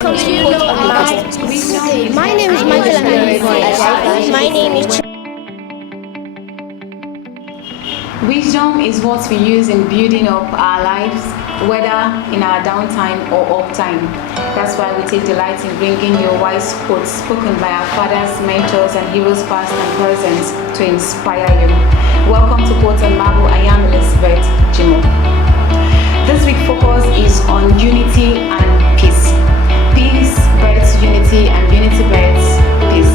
My name is Michael and my name is Wisdom is what we use in building up our lives, whether in our downtime or uptime. That's why we take delight in bringing you wise quotes spoken by our fathers, mentors, and heroes past and present to inspire you. Welcome to Quotes on Marble. I am Elizabeth Jimo. This week's focus is on unity and peace. Peace births unity and unity births peace.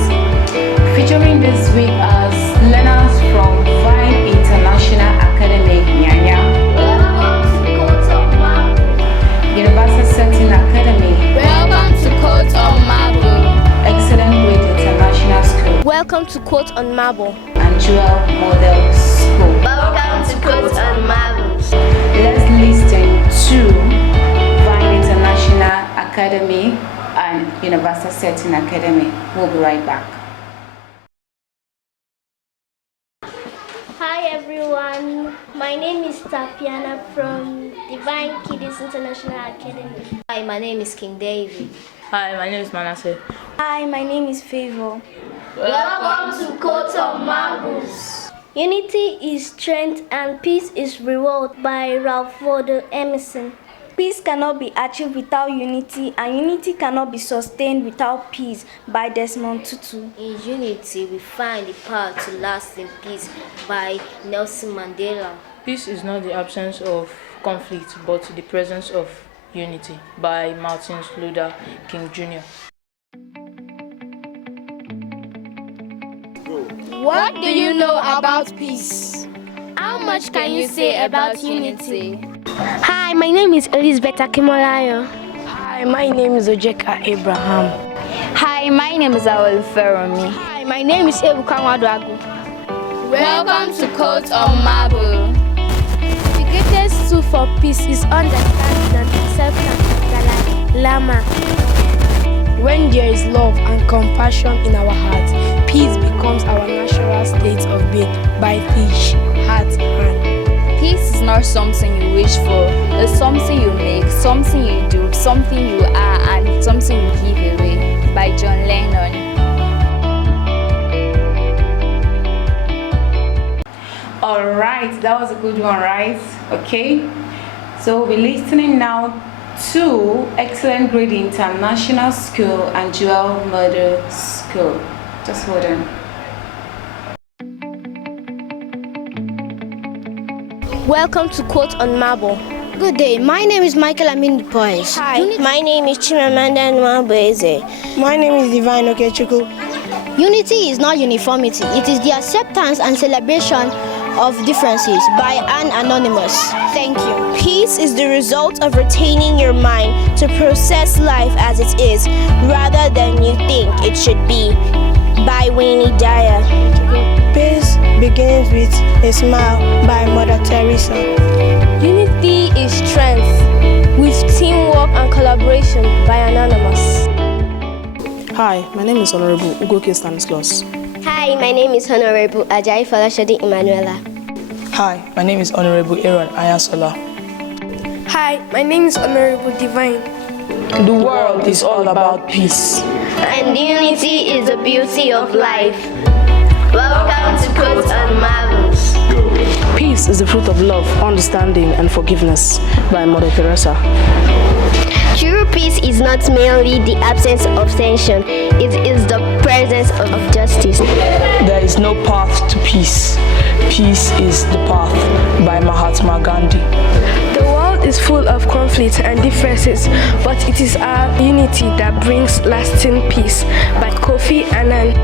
Featuring this week as learners from Vine International Academy, Nyanya. Universal Setting Academy. Welcome to Quote on Marble. Excellent Grade International School. Welcome to Quote on Marble. And Jewel Model School. Welcome to Quote on Marble. Let's listen to Vine International Academy and Universal Setting Academy. We'll be right back. Hi everyone, my name is Tapiana from Divine Kiddies International Academy. Hi, my name is King David. Hi, my name is Manasseh. Hi, my name is Favor. Welcome to Quote on Marbles. Unity is strength and peace is reward by Ralph Waldo Emerson. Peace cannot be achieved without unity, and unity cannot be sustained without peace by Desmond Tutu. In unity, we find the power to last in peace by Nelson Mandela. Peace is not the absence of conflict, but the presence of unity by Martin Luther King Jr. What do you know about peace? How much can you say about unity? Hi, my name is Elizabeth Akimolayo. Hi, my name is Ojeka Abraham. Hi, my name is Awol Feromi. Hi, my name is Ebuka Wadwagu. Welcome to Quote on Marble. The greatest tool for peace is understanding and acceptance. Lama. When there is love and compassion in our hearts, peace becomes our natural state of being by each heart and. Peace is not something you wish for, it's something you make, something you do, something you are, and something you give away. By John Lennon. Alright, that was a good one, right? Okay, so we're listening now to Excellent Grade International School and Jewel Model School. Just hold on. Welcome to Quote on Marble. Good day, my name is Michael Amin Boys. Hi. My name is Chimamanda Nwabeze. My name is Divine Okechukwu. Unity is not uniformity, it is the acceptance and celebration of differences by an anonymous. Thank you. Peace is the result of retaining your mind to process life as it is, rather than you think it should be. By Winnie Dyer. Peace begins with a smile by Mother Teresa. Unity is strength, with teamwork and collaboration by Anonymous. Hi, my name is Honorable Ugoke Stanislaus. Hi, my name is Honorable Ajayi Falashadi Emanuela. Hi, my name is Honorable Aaron Ayasola. Hi, my name is Honorable Divine. The world is all about peace. And unity is the beauty of life. Welcome to Quote on Marbles. Peace is the fruit of love, understanding, and forgiveness by Mother Teresa. True peace is not merely the absence of tension, it is the presence of justice. There is no path to peace. Peace is the path by Mahatma Gandhi. The world is full of conflict and differences, but it is our unity that brings lasting peace by Kofi Annan.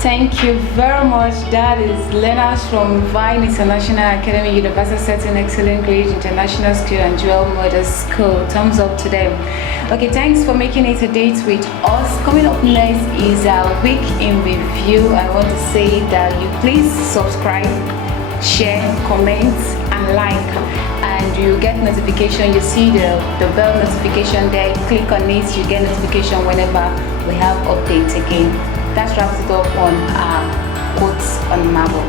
Thank you very much. That is learners from Vine International Academy, Universal Setting, Excellent Grade International School, and Jewel Model School. Thumbs up to them. Okay, thanks for making it a date with us. Coming up next is our week in review. I want to say that you please subscribe, share, comment, and like. And you get notification. You see the bell notification there. Click on it. You get notification whenever we have updates again. That wraps it up on our Quotes on Marble.